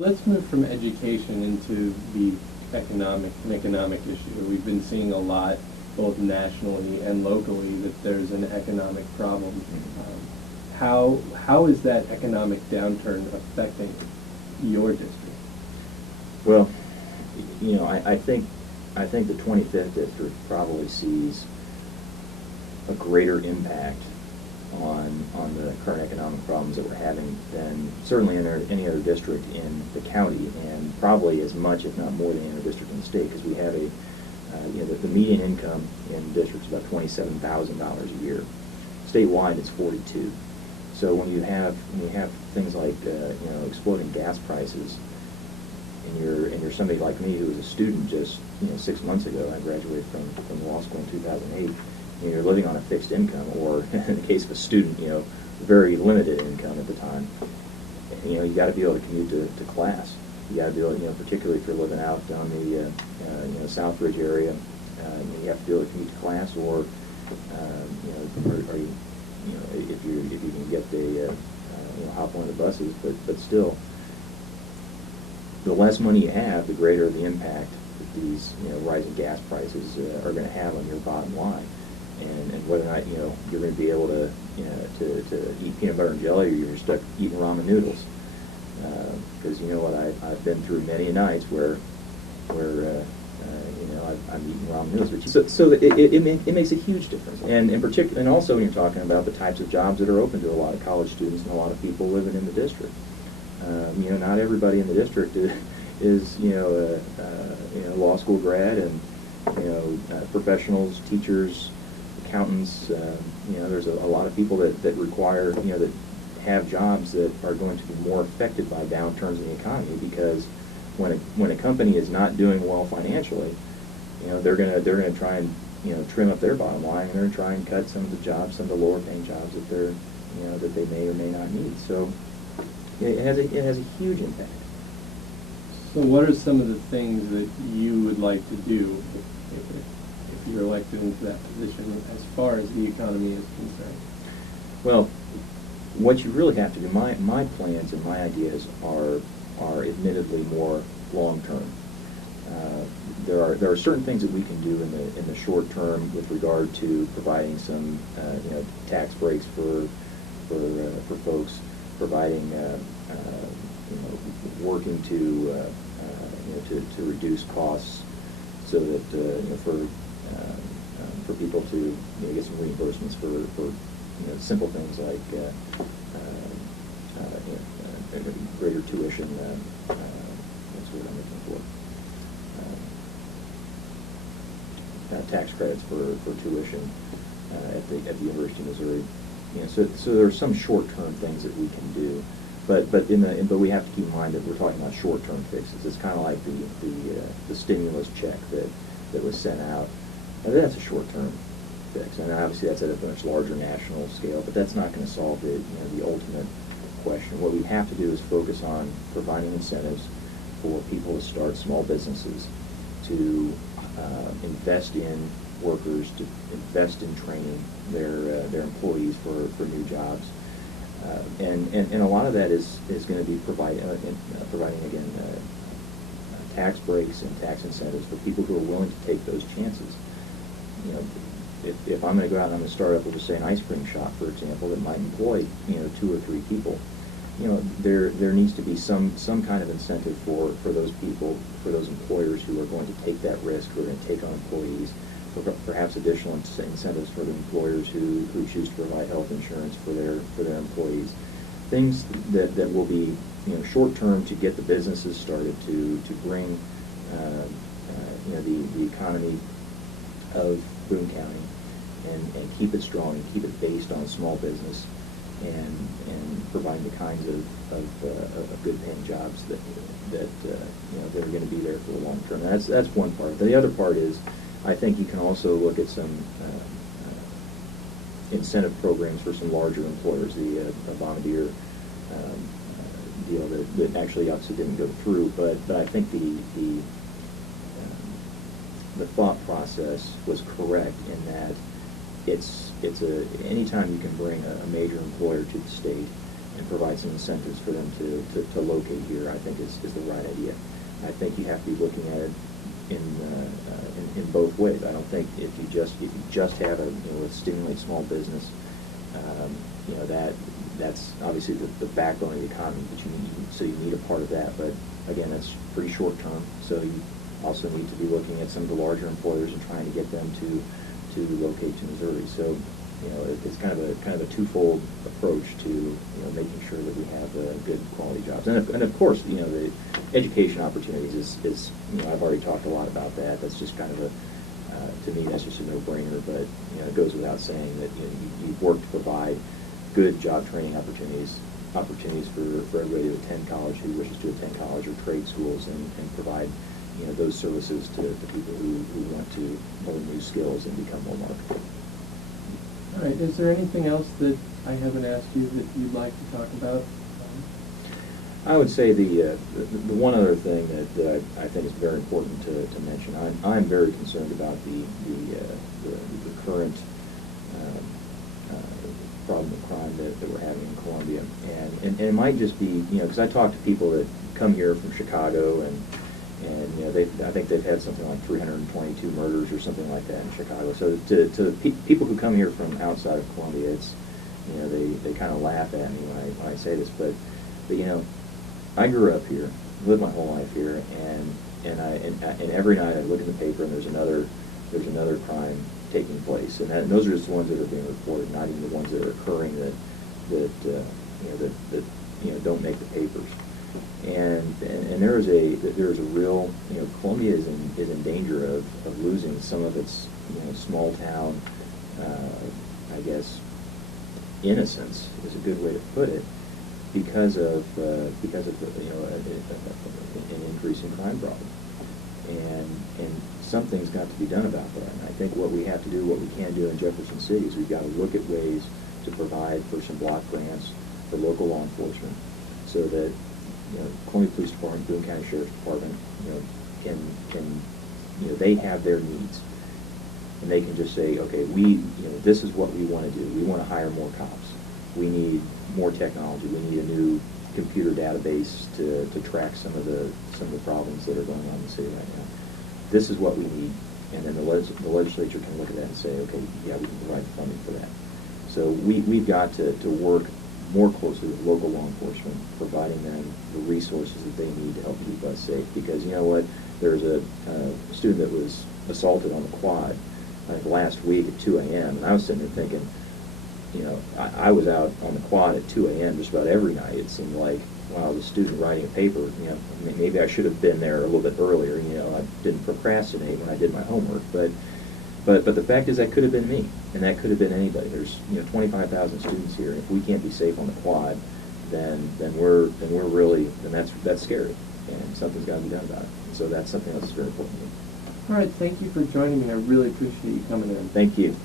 Let's move from education into the economic issue. We've been seeing a lot, both nationally and locally, that there's an economic problem. How is that economic downturn affecting your district? Well, you know, I think the 25th district probably sees a greater impact on the current economic problems that we're having than certainly any other district in the county, and probably as much, if not more, than any other district in the state, because we have a you know, the median income in the district is about $27,000 a year. Statewide, it's 42. So when you have things like you know, exploding gas prices, and you're somebody like me who was a student just 6 months ago. I graduated from law school in 2008. And you're living on a fixed income, or in the case of a student, very limited income at the time. You got to be able to commute to class. You got to be able, particularly if you're living out on the Southbridge area, you have to be able to commute to class, or if you can get the hop on the buses, but still, the less money you have, the greater the impact that these rising gas prices are going to have on your bottom line. And whether or not you're going to be able to to eat peanut butter and jelly, or you're stuck eating ramen noodles, because you know what, I've been through many nights where I'm eating ramen noodles. So it makes a huge difference, and in particular, and also when you're talking about the types of jobs that are open to a lot of college students and a lot of people living in the district. Not everybody in the district is law school grad, and professionals, teachers, accountants. There's a lot of people that require that have jobs that are going to be more affected by downturns in the economy, because when a company is not doing well financially, they're gonna try and trim up their bottom line, and they're gonna try and cut some of the jobs, some of the lower paying jobs that they're that they may or may not need. So it has a huge impact. So what are some of the things that you would like to do if you're elected into that position as far as the economy is concerned? Well, what you really have to do, my plans and my ideas are admittedly more long term. There are certain things that we can do in the short term with regard to providing some tax breaks for folks, providing working to reduce costs, so that for people to get some reimbursements for simple things like greater tuition. That's what I'm looking for. Tax credits for tuition at the University of Missouri. So there are some short-term things that we can do, but we have to keep in mind that we're talking about short-term fixes. It's kind of like the stimulus check that was sent out. Now, that's a short-term fix, and obviously that's at a much larger national scale, but that's not going to solve the ultimate question. What we have to do is focus on providing incentives for people to start small businesses, to invest in workers, to invest in training their employees for new jobs, and a lot of that is going to be providing again tax breaks and tax incentives for people who are willing to take those chances. If I'm going to go out and I'm going to start up with, say, an ice cream shop, for example, that might employ 2 or 3 people, there needs to be some kind of incentive for those people, for those employers who are going to take that risk, who are going to take on employees, perhaps additional incentives for the employers who choose to provide health insurance for their employees. Things that will be short term to get the businesses started, to bring the economy of Boone County and keep it strong and keep it based on small business, and providing the kinds of good paying jobs that are going to be there for the long term. That's one part. The other part is, I think you can also look at some incentive programs for some larger employers. The Bombardier deal that actually obviously didn't go through, but I think the thought process was correct in that it's anytime you can bring a major employer to the state provide some incentives for them to locate here, I think is the right idea. I think you have to be looking at it in both ways. I don't think if you just have a, stimulate small business, that's obviously the backbone of the economy, but you need a part of that. But again, that's pretty short term. So you also need to be looking at some of the larger employers and trying to get them to locate to Missouri. So it's kind of a twofold approach to making sure that we have good quality jobs. And of course, the education opportunities is I've already talked a lot about that. That's just kind of to me, that's just a no-brainer. But it goes without saying that you work to provide good job training opportunities for everybody to attend college, who wishes to attend college, or trade schools, and provide those services to people who want to learn new skills and become more marketable. All right. Is there anything else that I haven't asked you that you'd like to talk about? I would say the one other thing that I think is very important to mention. I'm very concerned about the current problem of crime that we're having in Columbia, and it might just be because I talk to people that come here from Chicago, and I think they've had something like 322 murders or something like that in Chicago. So to people who come here from outside of Columbia, it's they kind of laugh at me when I say this, but I grew up here, lived my whole life here, and every night I look in the paper and there's another crime taking place, and those are just the ones that are being reported, not even the ones that are occurring that don't make the papers. And there is a real Columbia is in danger of losing some of its small town I guess innocence is a good way to put it, because of an increase in crime problem, and something's got to be done about that. And I think what we have to do, what we can do in Jefferson City, is we've got to look at ways to provide for some block grants for local law enforcement, so that Columbia Police Department, Boone County Sheriff's Department, can they have their needs, and they can just say, okay, this is what we want to do. We want to hire more cops. We need more technology. We need a new computer database to track some of the problems that are going on in the city right now. This is what we need, and then the legislature can look at that and say, okay, yeah, we can provide the funding for that. So we've got to work more closely with local law enforcement, providing them the resources that they need to help keep us safe. Because you know what, there's a student that was assaulted on the quad, I think last week at 2 a.m. and I was sitting there thinking, I was out on the quad at 2 a.m. just about every night. It seemed like, wow, the student writing a paper, maybe I should have been there a little bit earlier. I didn't procrastinate when I did my homework, but the fact is that could have been me, and that could have been anybody. There's 25,000 students here, and if we can't be safe on the quad, then that's scary, and something's got to be done about it. So that's something that's very important to me. All right, thank you for joining me. I really appreciate you coming in. Thank you.